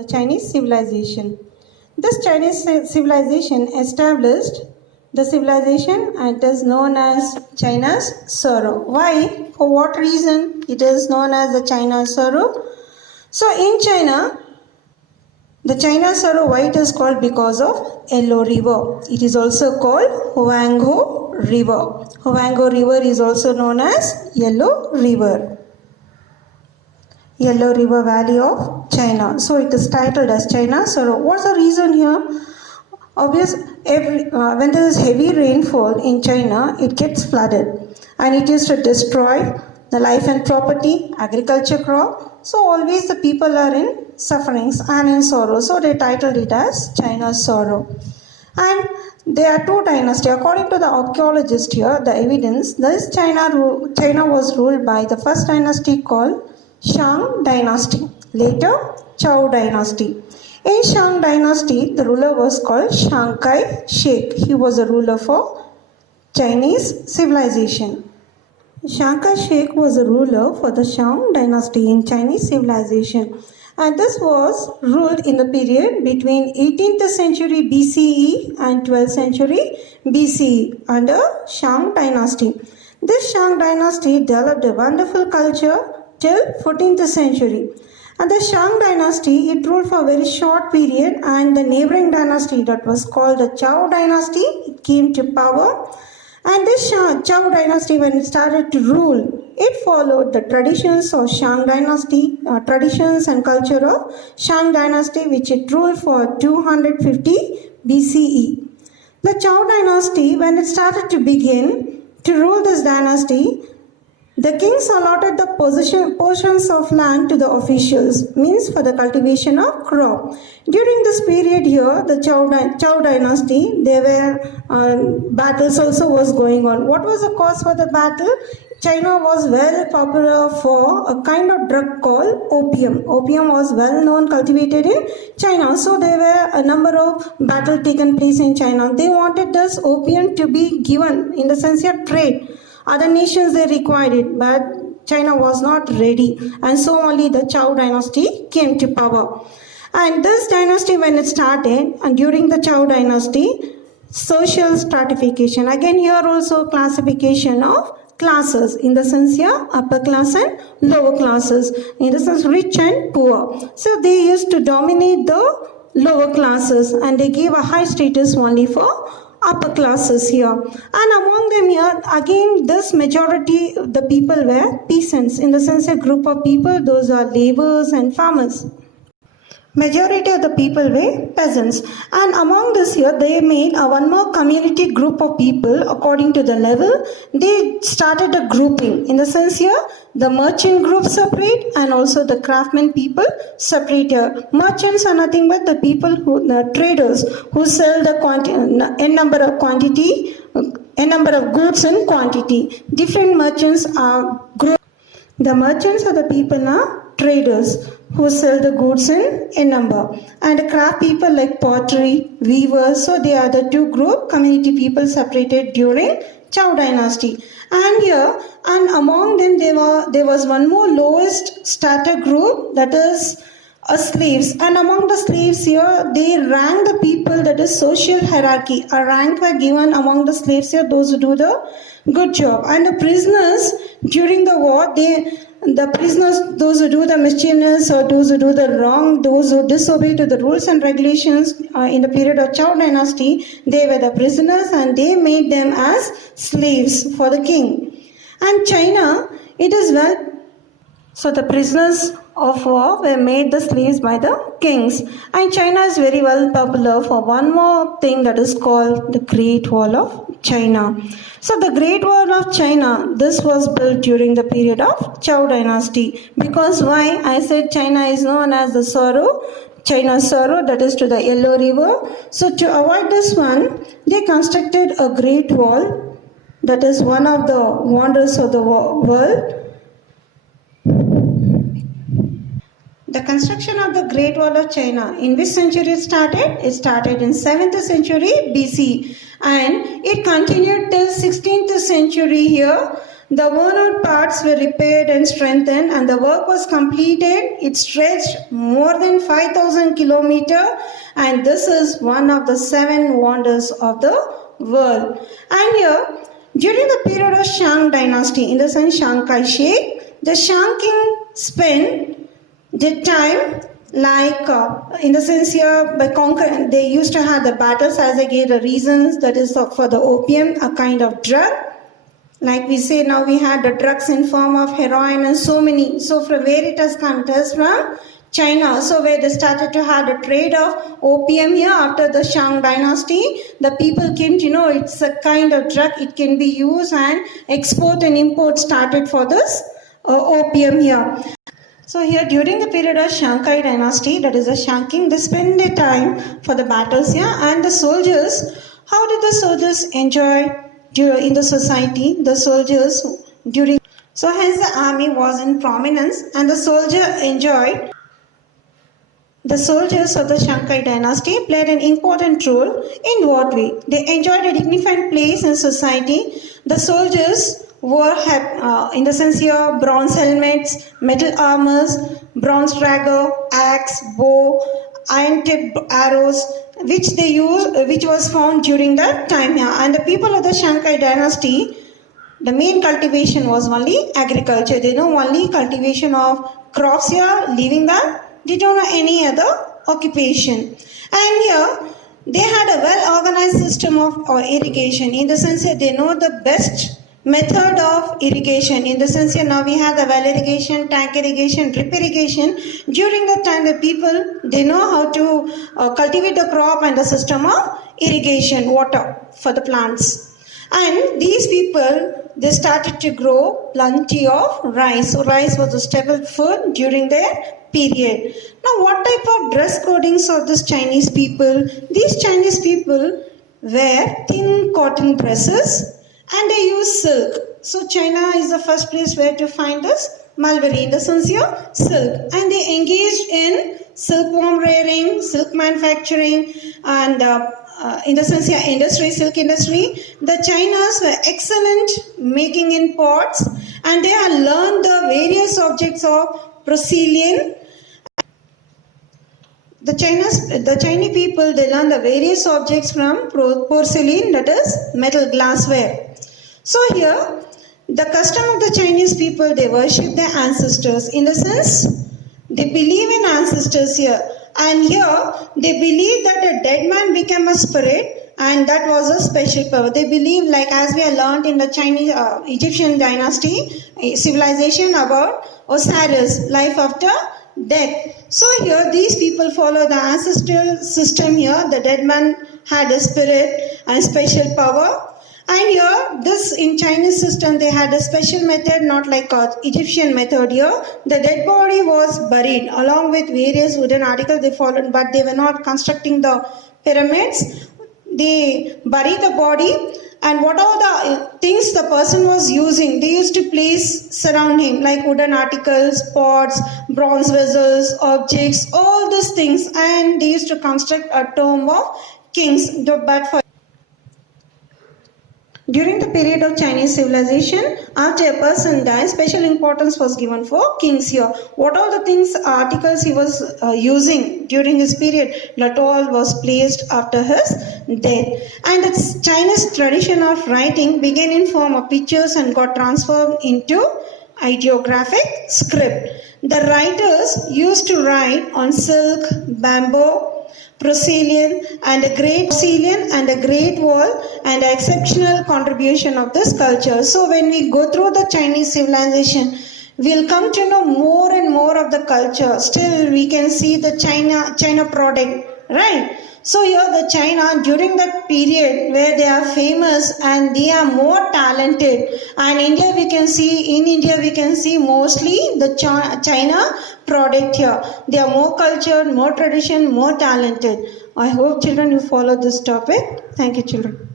the Chinese civilization. This Chinese civilization established the civilization and it is known as China's sorrow. Why? For what reason it is known as the China's sorrow? So in China, the China sorrow, why it is called? Because of Yellow River. It is also called Huanghe River. Huanghe River is also known as Yellow River. Yellow River Valley of China. So it is titled as China sorrow. What's the reason here? When there is heavy rainfall in China, it gets flooded and it used to destroy the life and property, agriculture crop. So always the people are in sufferings and in sorrow. So they titled it as China's sorrow. And there are two dynasties. According to the archaeologist here, the evidence, this China was ruled by the first dynasty called Shang dynasty. Later, Zhou dynasty. In Shang dynasty, the ruler was called Chiang Kai-shek. He was a ruler for Chinese civilization. Chiang Kai-shek was a ruler for the Shang dynasty in Chinese civilization. And this was ruled in the period between 18th century BCE and 12th century BCE under Shang dynasty. This Shang dynasty developed a wonderful culture till 14th century. And the Shang dynasty, it ruled for a very short period, and the neighboring dynasty that was called the Zhou dynasty, it came to power. And this Zhou dynasty, when it started to rule, it followed the traditions of Shang dynasty, traditions and culture of Shang dynasty, which it ruled for 250 BCE. The Zhou dynasty, when it started to begin to rule this dynasty, the kings allotted the portions of land to the officials, means for the cultivation of crop. During this period here, the Zhou dynasty, there were battles also was going on. What was the cause for the battle? China was well popular for a kind of drug called opium. Opium was well known, cultivated in China. So there were a number of battles taken place in China. They wanted this opium to be given in the sense of trade. Other nations, they required it, but China was not ready. And so only the Zhou dynasty came to power. And this dynasty, when it started, and during the Zhou dynasty, social stratification. Again, here also classification of classes, in the sense here, upper class and lower classes, in the sense rich and poor. So they used to dominate the lower classes and they gave a high status only for upper classes here. And among them here, again, this majority, the people were peasants, in the sense a group of people, those are laborers and farmers. Majority of the people were peasants. And among this here, they made one more community group of people according to the level. They started a grouping. In the sense here, the merchant group separate and also the craftsmen people separate here. Merchants are nothing but the people who, the traders who sell the n number of goods in quantity. Different merchants are groups. The merchants are the people are traders who sell the goods in number, and craft people like pottery, weavers. So they are the two group community people separated during Zhou dynasty. And here, and among them there was one more lowest strata group, that is slaves. And among the slaves here, they rank the people, that is social hierarchy. A rank were given among the slaves here, those who do the good job. And the prisoners during the war, the prisoners, those who do the mischievous or those who do the wrong, those who disobey to the rules and regulations in the period of Zhou dynasty, they were the prisoners and they made them as slaves for the king. And China, it is well, so the prisoners of war were made the slaves by the kings. And China is very well popular for one more thing, that is called the Great Wall of China. So the Great Wall of China, this was built during the period of Zhou dynasty. Because why? I said China is known as the sorrow, China's sorrow, that is to the Yellow River. So to avoid this one, they constructed a great wall, that is one of the wonders of the world. The construction of the Great Wall of China, in which century it started? It started in 7th century BC and it continued till 16th century here. The worn-out parts were repaired and strengthened, and the work was completed. It stretched more than 5,000 kilometers, and this is one of the 7 wonders of the world. And here, during the period of Shang dynasty, in the sense Chiang Kai-shek, the Shang king spent the time like in the sense here by conquering. They used to have the battles, as I gave the reasons, that is for the opium, a kind of drug. Like we say now, we had the drugs in form of heroin and so many. So from where it has come? It is from China. So where they started to have the trade of opium here after the Shang dynasty, the people came to know it's a kind of drug. It can be used, and export and import started for this opium here. So here during the period of Shankai dynasty, that is the Shang king, they spend their time for the battles here, and the soldiers, how did the soldiers enjoy in the society? The soldiers during, so hence the army was in prominence, and the soldier enjoyed. The soldiers of the Shankai dynasty played an important role in what way? They enjoyed a dignified place in society. The soldiers wore in the sense here bronze helmets, metal armors, bronze dagger, axe, bow, iron-tipped arrows, which they used, which was found during that time here. And the people of the Shankai dynasty, the main cultivation was only agriculture. They know only cultivation of crops here, leaving that. They don't know any other occupation. And here, they had a well-organized system of irrigation. In the sense that they know the best method of irrigation. In the sense here, now we have the well irrigation, tank irrigation, drip irrigation. During that time, the people, they know how to cultivate the crop and the system of irrigation, water for the plants. And these people, they started to grow plenty of rice. So rice was a staple food during their period. Now what type of dress codings of this Chinese people? These Chinese people wear thin cotton dresses and they use silk. So China is the first place where to find this mulberry, in the sense here silk. And they engaged in silkworm rearing, silk manufacturing, and in the sense here industry, silk industry. The Chinas were excellent making in pots, and they had learned the various objects of porcelain. The Chinese people, they learned the various objects from porcelain, that is metal glassware. So here, the custom of the Chinese people, they worship their ancestors. In the sense, they believe in ancestors here. And here, they believe that a dead man became a spirit, and that was a special power. They believe, like as we have learned in the Chinese Egyptian dynasty civilization about Osiris, life after death. So here, these people follow the ancestral system here. The dead man had a spirit and special power. And here, this in Chinese system, they had a special method, not like Egyptian method here. The dead body was buried along with various wooden articles they followed, but they were not constructing the pyramids. They bury the body, and what all the things the person was using, they used to place surround him, like wooden articles, pots, bronze vessels, objects, all these things, and they used to construct a tomb of kings. But for during the period of Chinese civilization, after a person died, special importance was given for kings here. What all the things, articles he was using during his period, that all was placed after his death. And the Chinese tradition of writing began in form of pictures and got transformed into ideographic script. The writers used to write on silk, bamboo, porcelain and a great wall, and an exceptional contribution of this culture. So when we go through the Chinese civilization, we'll come to know more and more of the culture. Still we can see the China product, right? So here the China, during that period where they are famous and they are more talented, and in India we can see mostly the China product here. They are more cultured, more tradition, more talented. I hope children you follow this topic. Thank you children.